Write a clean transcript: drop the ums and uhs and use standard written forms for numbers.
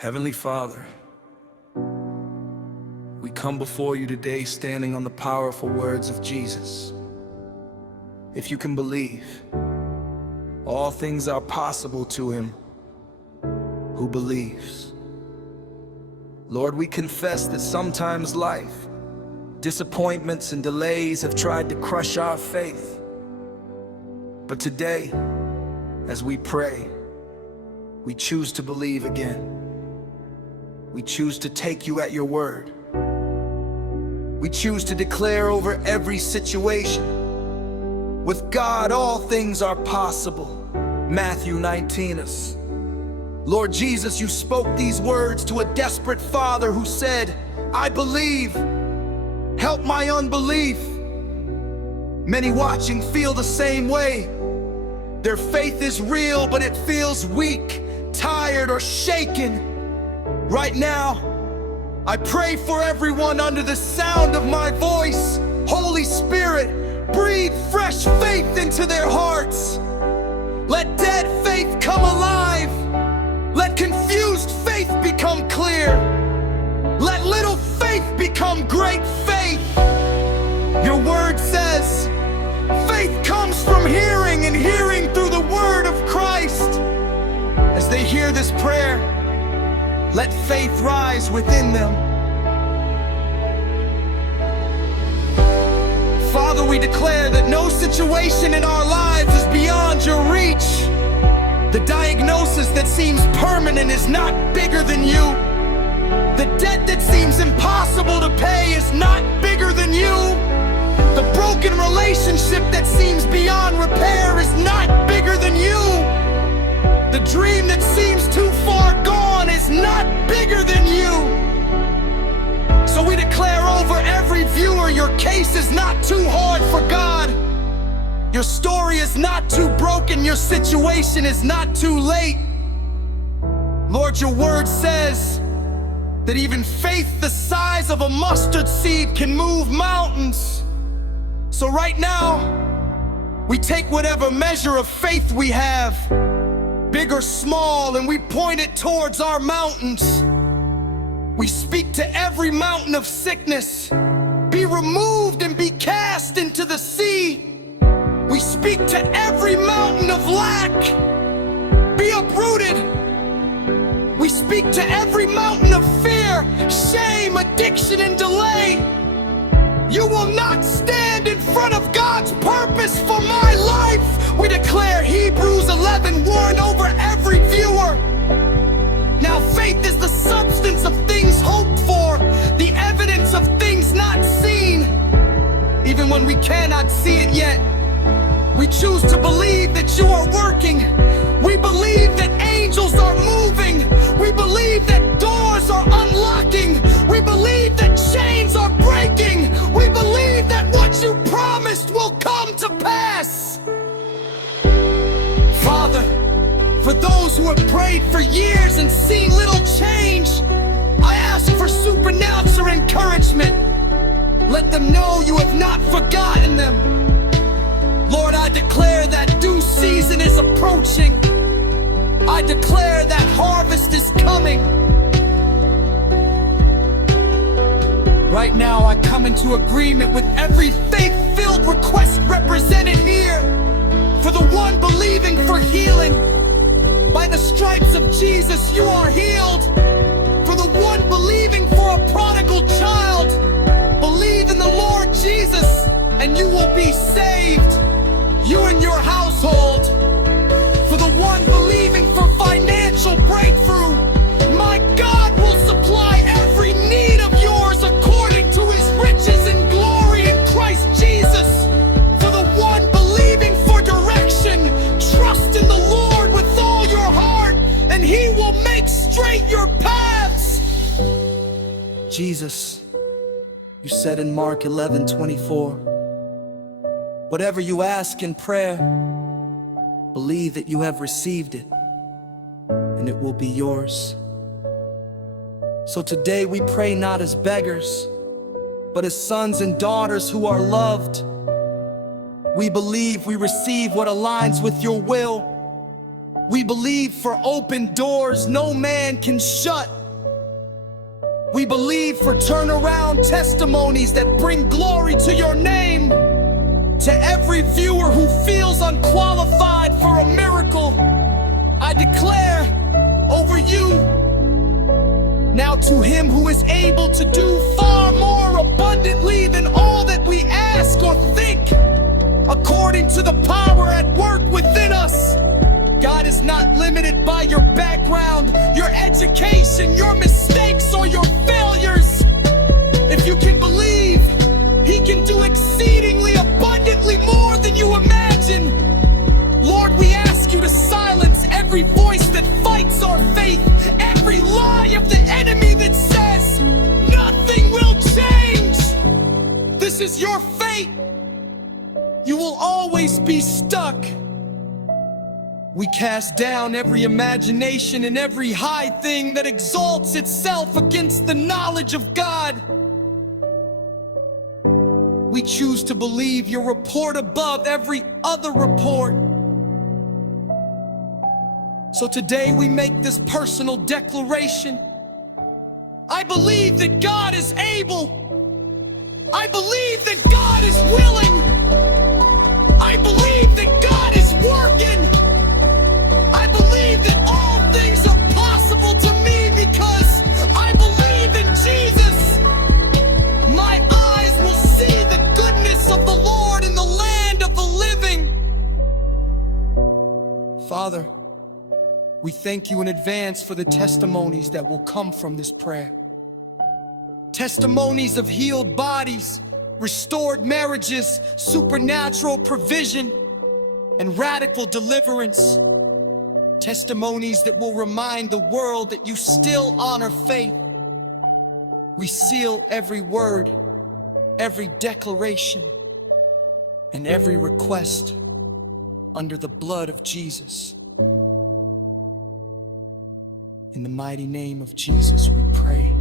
Heavenly Father, we come before you today standing on the powerful words of Jesus. If you can believe, all things are possible to him who believes. Lord, we confess that sometimes life, disappointments and delays have tried to crush our faith. But today, as we pray, we choose to believe again. We choose to take you at your word. We choose to declare over every situation, with God all things are possible. Matthew 19 us. Lord Jesus, you spoke these words to a desperate father who said, I believe, help my unbelief. Many watching feel the same way. Their faith is real, but it feels weak, tired, or shaken. Right now, I pray for everyone under the sound of my voice. Holy Spirit, breathe fresh faith into their hearts. Let dead faith come alive. Let confused faith become clear. Let little faith become great faith. Your word says, faith comes from hearing, and hearing through the word of Christ. As they hear this prayer, let faith rise within them. Father, we declare that no situation in our lives is beyond your reach. The diagnosis that seems permanent is not bigger than you. The debt that seems impossible to pay is not bigger than you. The broken relationship that seems beyond repair is not bigger than you. The dream that seems too far gone is not bigger than you. So we declare over every viewer, your case is not too hard for God. Your story is not too broken. Your situation is not too late. Lord, your word says that even faith the size of a mustard seed can move mountains. So right now, we take whatever measure of faith we have, big or small, and we point it towards our mountains. We speak to every mountain of sickness, be removed and be cast into the sea. We speak to every mountain of lack, be uprooted. We speak to every mountain of fear, shame, addiction, and delay. You will not stand in front of God's purpose for my life. We declare Hebrews 11:1 over every viewer. Now faith is the substance of things hoped for, the evidence of things not seen. Even when we cannot see it yet, we choose to believe that you are working. We believe that angels are moving. We believe that doors are unlocking. We believe that chains are breaking. We believe that what you promised will come to pass. Father, for those who have prayed for years and seen little change, I ask for supernatural encouragement. Let them know you have not forgotten them. Lord, I declare that due season is approaching. I declare that harvest is coming. Right now, I come into agreement with every faith-filled request represented here. For the one believing for healing, by the stripes of Jesus, you are healed. For the one believing for a prodigal child, believe in the Lord Jesus, and you will be saved, you and your household. For the one believing for financial breakthrough, my God will supply every need of yours according to his riches and glory in Christ Jesus. For the one believing for direction, trust in the Lord with all your heart, and he will make straight your paths. Jesus, you said in Mark 11:24, whatever you ask in prayer, believe that you have received it, and it will be yours. So today we pray not as beggars, but as sons and daughters who are loved. We believe we receive what aligns with your will. We believe for open doors no man can shut. We believe for turnaround testimonies that bring glory to your name. To every viewer who feels unqualified for a miracle, I declare over you, now to him who is able to do far more abundantly than all that we ask or think, according to the power at work within us. God is not limited by your background, your education, your mistakes, or your failures. If you can believe, he can do exceedingly abundantly more than you imagine. Lord, we ask you to silence every voice that fights our faith, every lie of the enemy that says nothing will change. This is your fate. You will always be stuck. We cast down every imagination and every high thing that exalts itself against the knowledge of God. We choose to believe your report above every other report. So today we make this personal declaration. I believe that God is able. I believe that God is willing. I believe that God is working. I believe that all things are possible to me because I believe in Jesus. My eyes will see the goodness of the Lord in the land of the living. Father, we thank you in advance for the testimonies that will come from this prayer. Testimonies of healed bodies, restored marriages, supernatural provision, and radical deliverance. Testimonies that will remind the world that you still honor faith. We seal every word, every declaration, and every request under the blood of Jesus. In the mighty name of Jesus we pray.